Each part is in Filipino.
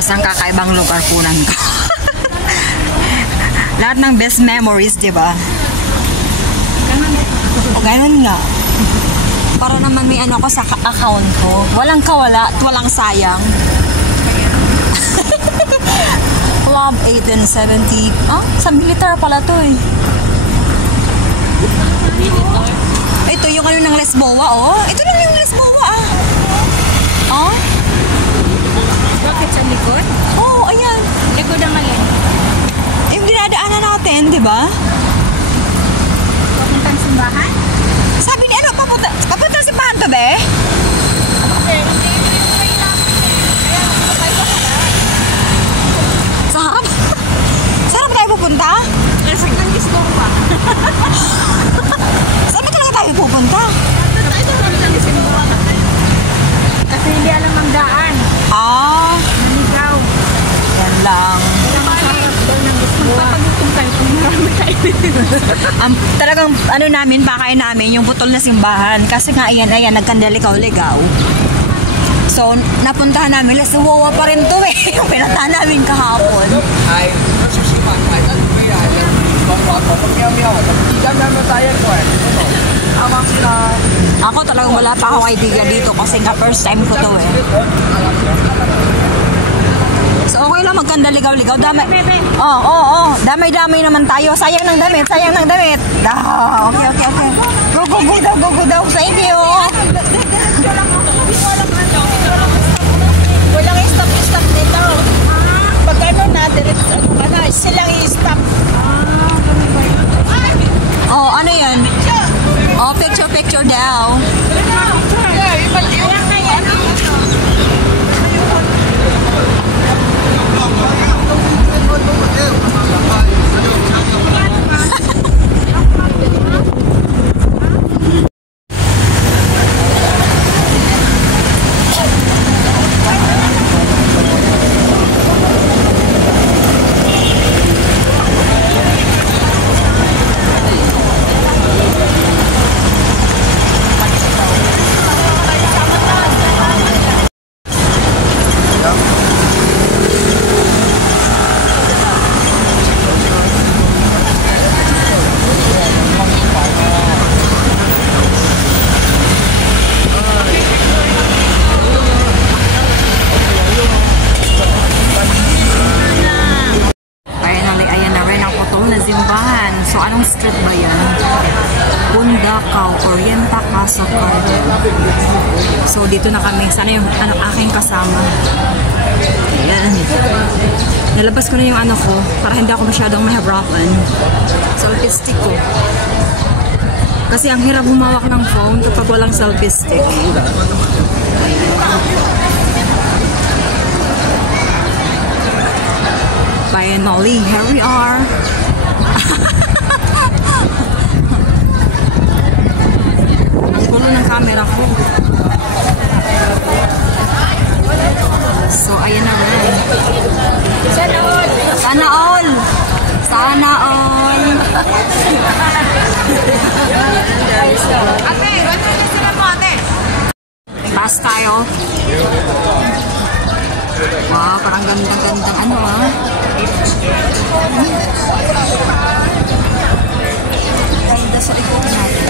Basta kakaibang lugar punan ko. Lahat ng best memories, di ba? O ganun nga. Para naman may ano ko sa account ko. Walang kawala at walang sayang. Club 1870. Ah, sa militar pala to eh. Ito yung ano ng Lesboa, oh. Ito lang yung Lesboa, ah. Oh? Bakit sa likod? Oo, oh, ayan. Likod ang alin? Yung dinadaanan natin, di ba? Papuntang simbahan? Sabi ni ano, papunta simbahan to, be? Sa harap? Sa harap tayo pupunta? Sa Lesboa pa. Saan ba talaga tayo pupunta? Ito papuntang Lesboa. Kasi hindi alam ang daan. Ah, Nanigaw. yan lang. Masarap daw ng Lesboa. Magpapagutom tayo kung marami tayo. Talagang ano namin, pakain namin yung putol na simbahan. Kasi nga ayan, nagkandaligaw-ligaw. So, napuntahan namin, Lesboa pa rin to eh. Yung pinatahan namin kahapon. Ako talagang wala pa akong idea dito kasi nga first time ko to eh. So okay lang magkandaligaw-ligaw. Oo. Damay-damay naman tayo. Sayang ng damit. Ah, okay. Go daw. Thank you. Walang stop dito. Pag ano na, diretso ka na, silang i-stop. Oh, ano yan? Oh, picture daw. So, anong street ba yan? Bundakaw, Orienta, Casa Garden. So, dito na kami. Sana yung aking kasama. Ayan. Nalabas ko na yung ano ko para hindi ako masyadong mahirapan. Selfie stick ko. Kasi ang hirap humawak ng phone kapag walang selfie stick. Finally, here we are. Ang gulo ng camera ko. So, ayan na rin. Sana all! Ate, ano yung sila mo, ate? Taas tayo. Wow, parang gandang-gandang ano ah. Ganda sa likod natin.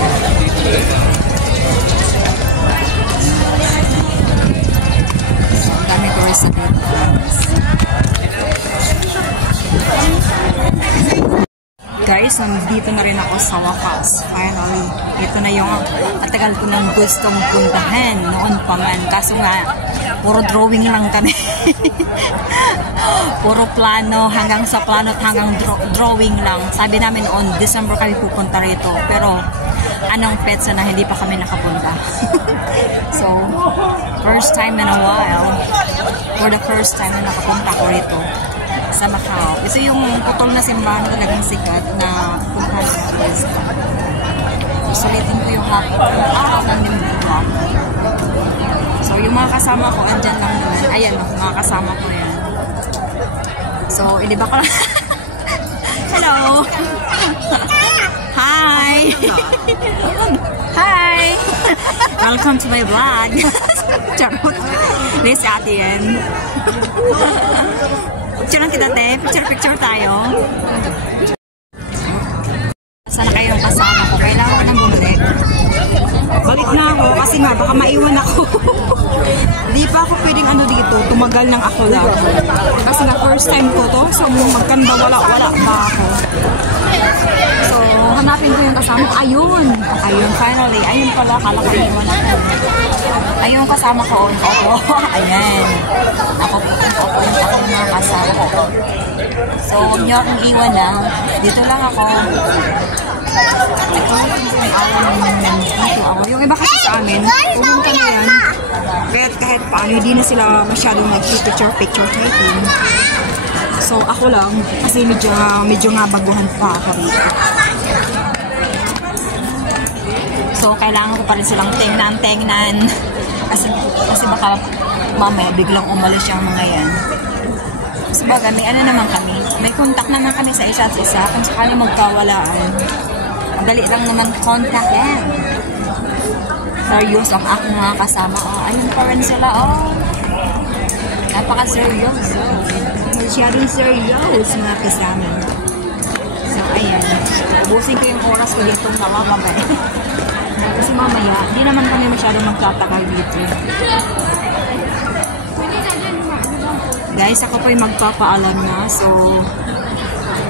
So, ang dami tourist na dito. Guys, nandito na rin ako sa wakas. Finally, ito na yung matagal ko nang gustong puntahan noon pa man. Kaso nga, puro drawing lang kami. Puro plano, hanggang sa plano at hanggang drawing lang. Sabi namin noon, December kami pupunta rito. Pero, anong petsa na hindi pa kami nakapunta. So, first time in a while, for the first time na nakapunta ko rito sa Macau. Ito yung putol na simbahan na talagang sikat na puntahan sa turista. Susulitin ko yung araw ng linggo. So, yung mga kasama ko, andyan lang naman. Ayan, mga kasama ko yan. So, hindi ba ko lang? Hello! Hi! Hi! Welcome to my vlog! Charot. May si ate yan. Picture lang kita, te. Picture tayo. Sana kayong kasama ko. Kailangan ko na bumalik. Balik na ako kasi nga baka maiwan ako. Di pa ako pwedeng ano dito, tumagal ng ako lang. Kasi nga first time ko to, so magkanda wala ba ako. So, hanapin ko yung kasama ko. Ayun, finally. Ayun pala, kala ko iwan ako. Ayun kasama ko. Opo, ayan. Ako yung mga kasama ko. So, huwag niyo akong iwan na. Dito lang ako. Yung iba kasi sa amin, pumunta na yan. Kahit paano, hindi na sila masyadong nag-picture taking. So, ako lang, kasi medyo nga baguhan pa ako rito. So, kailangan ko pa rin silang tingnan. Kasi baka mamaya biglang umalis yung mga yan. Kasi baga, may ano naman kami. May contact naman kami sa isa't isa. Kung sakali magkawalaan, madali lang naman contact yan. Serious ang aking mga kasama. Oh, ayun pa rin sila. Oh, napaka-serious. Masyadong serious mga kasama. So, ayan. Ubusin ko yung oras ko dito nawawagay. Kasi mamaya, hindi naman kami masyadong magtatagal dito. Guys, ako po yung magpapaalam na. So,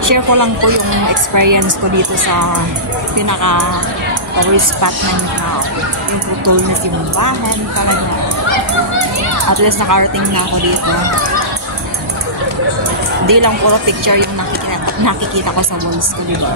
share ko lang po yung experience ko dito sa pinaka-tourist spot na yung putol na simbahan talaga. At least nakarating na ako dito. Hindi lang puro picture yung nakikita ko sa walls ko, diba?